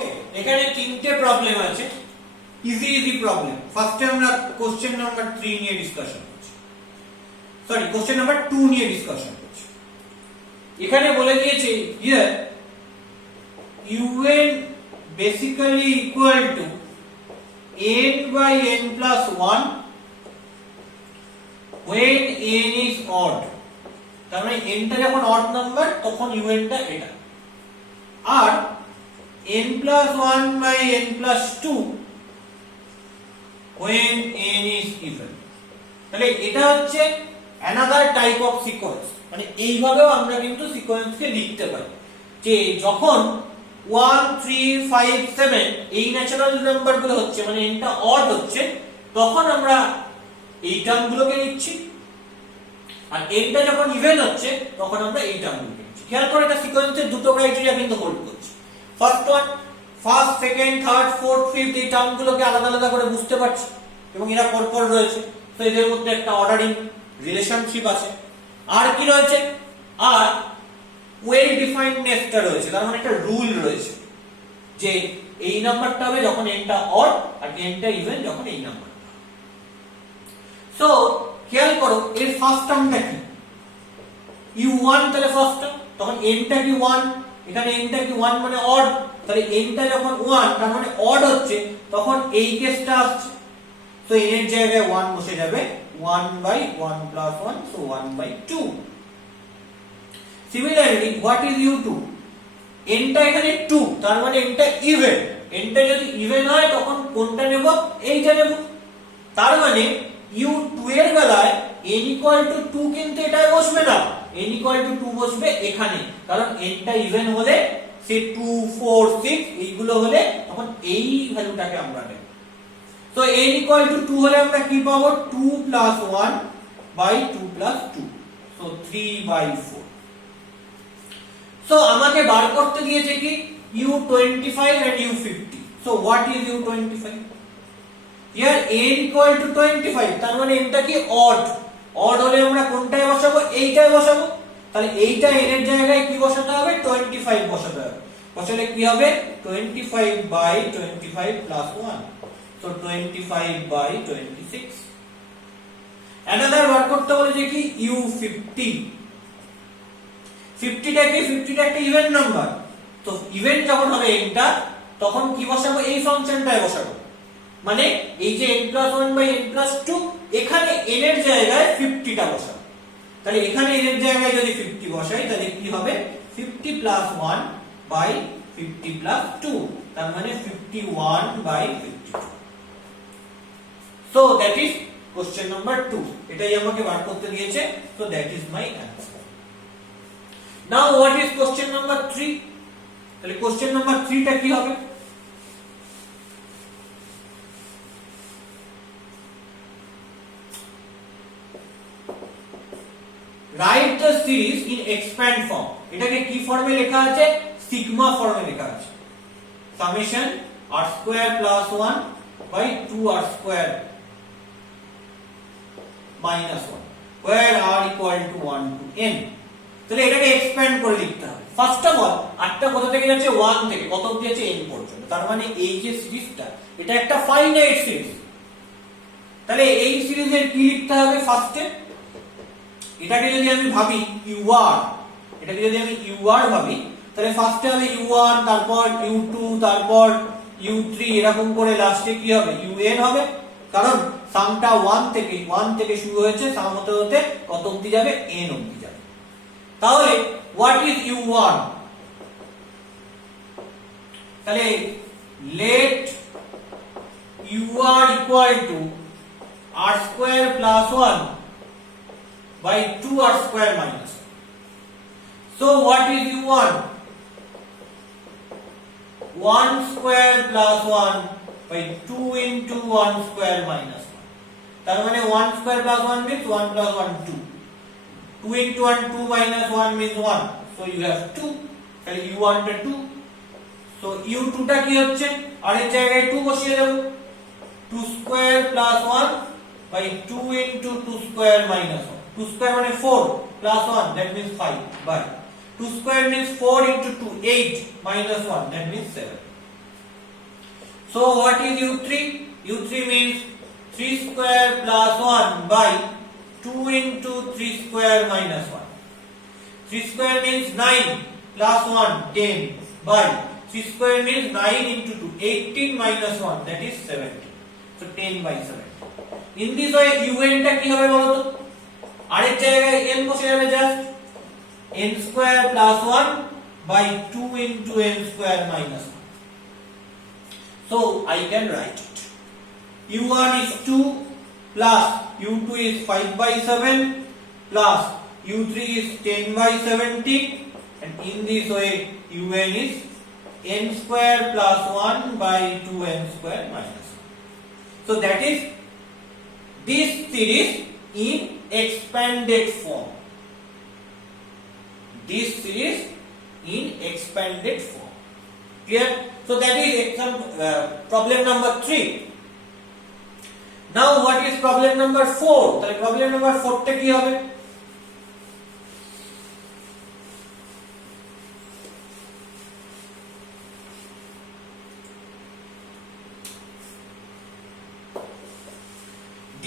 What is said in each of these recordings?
ওকে, এখানে তিনটে প্রবলেম আছে, ইজি প্রবলেম। ফার্স্টে আমরা কোশ্চেন নাম্বার 3 নিয়ে ডিসকাশন করছি, সরি কোশ্চেন নাম্বার 2 নিয়ে ডিসকাশন করছি। এখানে বলে দিয়েছে here un basically equal to n by n plus 1 when n is odd, তার মানে n টা যখন odd নাম্বার তখন un টা এটা, আর n plus 1 by n plus 2 when n is even। তাহলে এটা হচ্ছে another type of sequence, মানে এইভাবেও আমরা কিন্তু সিকোয়েন্সকে লিখতে পারি যে যখন 1 3 5 7 এই ন্যাচারাল নাম্বারগুলো হচ্ছে মানে n টা অড হচ্ছে তখন আমরা এই টার্মগুলোকে নিচ্ছি, আর n টা যখন ইভেন হচ্ছে তখন আমরা এই টার্মগুলোকে নিচ্ছি। খেয়াল করে এটা সিকোয়েন্সের দুটো ক্রাইটেরিয়া কিন্তু হোল্ড করছে। First one, first second third fourth fifth এই টার্মগুলোকে আলাদা আলাদা করে বুঝতে পারছি এবং এরা পরপর রয়েছে, তো এদের মধ্যে একটা অর্ডারিং রিলেশনশিপ আছে। আর কি রয়েছে, আর ওয়েল ডিফাইন্ডনেসটা রয়েছে, তার মানে একটা রুল রয়েছে যে এই নাম্বারটা হবে যখন n টা অড আর n টা ইভেন যখন এই নাম্বারটা। সো খেয়াল করো এর ফার্স্ট টার্মটা কি, u1, তাহলে ফার্স্ট টার্ম, তখন n টা কি 1, এখানে n টা কি 1 মানে অড, তাহলে n টা যখন 1 তার মানে অড হচ্ছে তখন এই কেসটা আসছে, তো n এর জায়গায় 1 বসে যাবে, 1 by 1 plus 1, so 1 by 2। Similarly, what is u2? n টা এখানে 2, তার মানে n টা ইভেন, n টা যদি ইভেন হয় তখন কোনটা নেব, এইটা নেব। তার মানে u2 এর বেলায় n equal to 2 কিন্তু এটাই বসবে না, n equal to 2 বসবে এখানে, কারণ n টা ইভেন হলে সে 2 4 6 এইগুলো হলে তখন এই ভ্যালুটাকে আমরা নেব। তো n equal to 2 হলে আমরা কি পাবো, 2 plus 1 by 2 plus 2, so 3 by 4। So আমাকে বার করতে দিয়েছে কি u25 and u50। So what is u25? Here n equal to 25, তার মানে n টা কি odd, odd হলে আমরা কোনটায় বসাবো, এইটায় বসাবো, তাহলে এইটা n এর জায়গায় কি বসাতে হবে, 25 বসাতে হবে। বসালে কি হবে, 25 by 25 plus 1, so 25 by 26। another বার করতে বলেছে কি u50, 50 টা একটা ইভেন নাম্বার, তো ইভেন যখন হবে n টা তখন কি বসাবো, এই ফাংশনটায় বসাবো, মানে এই যে n plus 1 by n plus 2 এখানে n এর জায়গায় 50 টা বসাবো, তাহলে এখানে n এর জায়গায় যদি 50 বসাই তাহলে কি হবে, 50 plus 1 by 50 plus 2, তার মানে 51 by 52। So that is question number 2, এটাই আমাকে বার করতে দিয়েছে, so that is my answer। Now what is question number 3? তাহলে question number 3 টা কি হবে, write the series in expand form। এটাকে কি ফর্মে লেখা আছে, সিগমা ফর্মে লেখা আছে, summation r square plus 1 by 2r square minus 1 where r equal to 1 to n। তাহলে এটাকে এক্সপ্যান্ড করে লিখতে হবে। ফার্স্ট অফ অল আরটা কোথা থেকে যাচ্ছে, 1 থেকে কত অবধি আছে, n পর্যন্ত, তার মানে এই যে সিরিজটা এটা একটা ফাইনাইট সিরিজ। তাহলে এই সিরিজের কি লিখতে হবে, ফার্স্টে এটাকে যদি আমি ভাবি ur, এটাকে যদি আমি ur ভাবি তাহলে ফার্স্টে হবে u1, তারপর u2, তারপর u3, এরকম করে লাস্টে কি হবে, un হবে, কারণ সামটা 1 থেকে শুরু হয়েছে, সাম হতে হতে কত অবধি যাবে, n অবধি যাবে। তাহলে what is u1? তাহলে let ur equal to r square plus 1 by 2r square minus 1. So what is u1? 1 square plus 1 by 2 into 1 square minus 1, তার মানে 1 square plus 1 means 1 plus 1 2, 2 into 1 2 minus 1 means 1, so you have 2, তাহলে u1 টা 2, so u2 টা কি হচ্ছে, আর এর জায়গায় 2 বসিয়ে দেব, 2 square plus 1 by 2 into 2 square minus 1, 2 square মানে 4 plus 1 that means 5 by 2 square means 4 into 2 8 minus 1 that means 7, So what is u3? u3 means 3 square plus 1 by 2 into 3 square minus 1. 3 square means 9 plus 1 10 by 3 square means 9 into 2 18 minus 1, that is 17. So 10 by 17. In this way un টা কি হবে বলো তো? আর এর জায়গায় n বসে যাবে just n square plus 1 by 2 into n square minus 1. So I can write it. u1 is 2 plus u2 is 5 by 7 plus u3 is 10 by 17, and in this way un is n square plus 1 by 2n square minus 1. So that is this series in expanded form. This series in expanded form. Clear? So that is problem number 3. Now what is problem number 4? তাহলে problem number 4 টা কি হবে?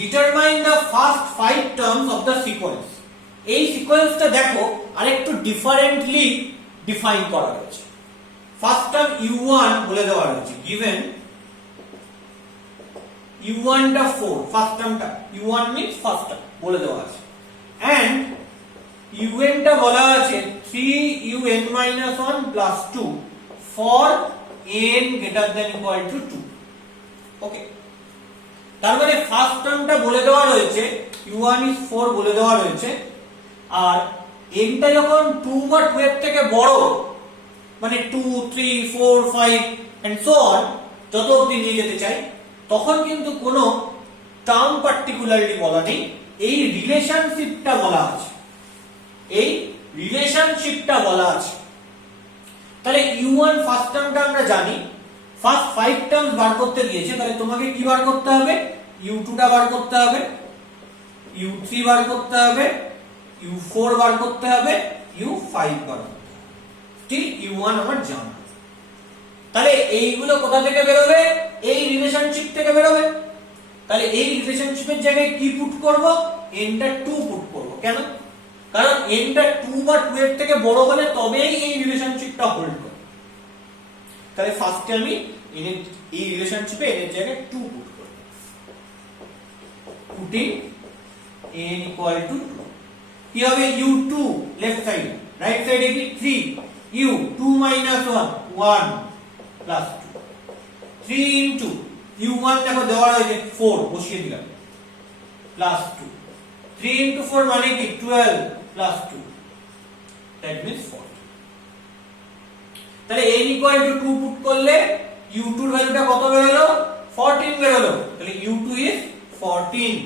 Determine the first 5 terms of the sequence. এই সিকোয়েন্সটা দেখো আরেকটু differently define করা হয়েছে। First term u1 বলে দেওয়া হয়েছে, given u1 টা 4, ফার্স্ট টার্মটা u1 means ফার্স্ট টার্ম বলে দেওয়া আছে, and un টা বলা আছে 3un-1 plus 2 for n greater than equal to 2. ওকে, তার মানে ফার্স্ট টার্মটা বলে দেওয়া রয়েছে, u1 is 4 বলে দেওয়া রয়েছে, আর n টা যখন 2 বা 2 এর থেকে বড়, মানে 2 3 4 5 and so on যত অবধি নিয়ে যেতে চাই, তখন কিন্তু কোনো টার্ম পার্টিকুলারলি বলা নেই, এই রিলেশনশিপটা বলা আছে, এই রিলেশনশিপটা বলা আছে। তাহলে u1 ফার্স্ট টার্মটা আমরা জানি, ফার্স্ট 5 টার্মস বার করতে দিয়েছে, তাহলে তোমাকে কি বার করতে হবে? u2 টা বার করতে হবে, u3 বার করতে হবে, u4 বার করতে হবে, u5 বার করতে হবে। ঠিক u1 আমার জানা। তাহলে এইগুলো কোথা থেকে বের হবে? এই রিলেশনশিপ থেকে বের হবে। তাহলে এই রিলেশনশিপের জায়গায় কি পুট করব? n টা 2 পুট করব। কেন? কারণ n টা 2 বা 2 এর থেকে বড় হলে তবেই এই রিলেশনশিপটা হোল্ড করে। তাহলে ফার্স্টে আমি এই রিলেশনশিপে n এর জায়গায় 2 পুট করব। পুটিং n equal to 2, কি হবে? u2 লেফট সাইড, রাইট সাইডে কি 3, u 2 minus 1 1 plus 2, 3 into u1 দেখো দেওয়া রয়েছে 4, বসিয়ে দিলাম, plus 2, 3 into 4 মানে কি 12 plus 2, that means 4. তাহলে n equal to 2 পুট করলে u2 এর ভ্যালুটা কত বের হলো? 14 বের হলো। তাহলে u2 is 14।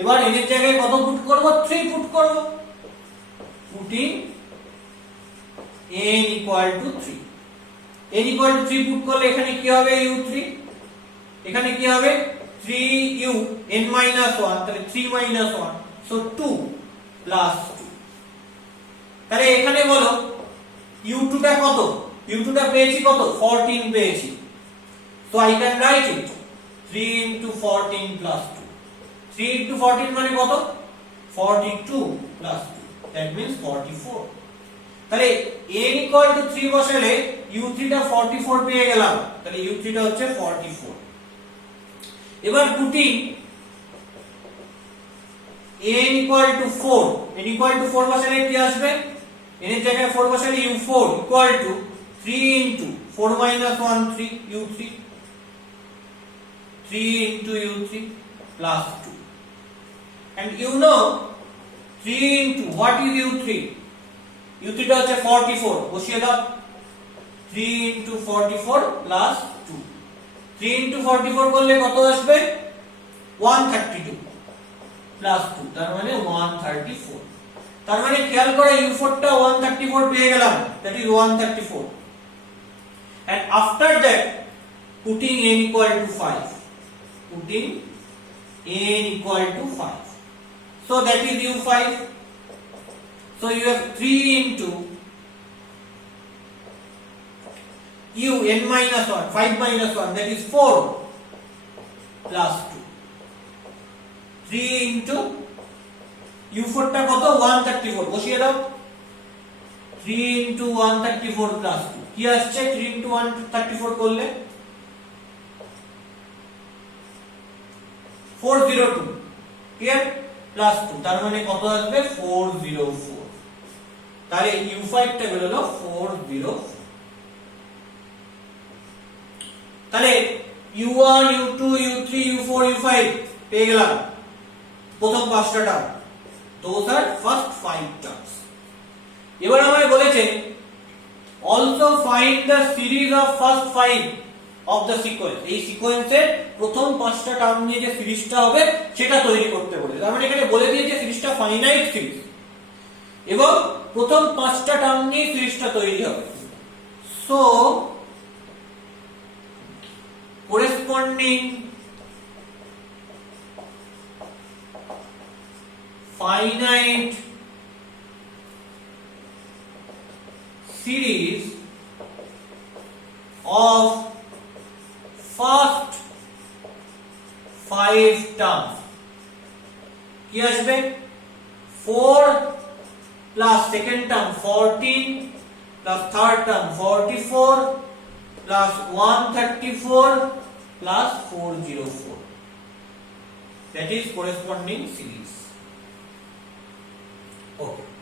এবার n এর জায়গায় কত পুট করব? 3 পুট করব। Putting n equal to 3, n equal to 3 put করলে এখানে কি হবে? u3, এখানে কি হবে? 3u n-1, তাহলে 3 minus 1, so 2 plus 2। তাহলে এখানে বলো u2 টা কত? u2 টা পেয়েছি কত? 14 পেয়েছি, so I can write it 3 into 14 plus 2, 3 into 14 মানে কত? 42 plus 2, that means 44। তাহলে n equal to 3 বসালে u3 টা 44 পেয়ে গেলাম, তাহলে u3 টা হচ্ছে 44। এবার putting n equal to 4, n equal to 4 বসালে কি আসবে? n এর জায়গায় 4 বসালে u4 equal to 3 into 4 minus 1 3 u3, 3 into u3 plus 2, and you know 3 into what is u3? u3 টা হচ্ছে 44, বসিয়ে দাও, 3 into 44 plus 2, 3 into 44 করলে কত আসবে? 132 plus 2, তার মানে 134। তার মানে খেয়াল করে u4 টা 134 পেয়ে গেলাম, that is 134, and after that putting n equal to 5, putting n equal to 5, so that is u5, so you have 3 into u n minus 1, 5 minus 1, that is 4 plus 2. 3 into u4 টা কত 134 বসিয়ে দাও 3 into 134 plus 2 কি আসছে 3 into 134 করলে 402 clear plus 2 তার মানে কত আসবে 404 তাহলে u5 টা বের হলো 404 তাহলে u1 u2 u3 u4 u5 পেয়ে গেলাম প্রথম পাঁচটা term those are first 5 terms এবার আমায় বলেছে also find the series of first 5 of the sequence এই সিকোয়েন্সের প্রথম পাঁচটা টার্ম নিয়ে যে সিরিজটা হবে সেটা তৈরি করতে বলেছে তার মানে এখানে বলে দিয়েছে সিরিজটা ফাইনাইট সিরিজ এবং প্রথম পাঁচটা টার্ম নিয়ে সিরিজটা তৈরি হবে so corresponding finite series of first 5 terms কি আসবে 4 plus second term 14 plus third term 44 plus 134 plus 404 that is corresponding series okay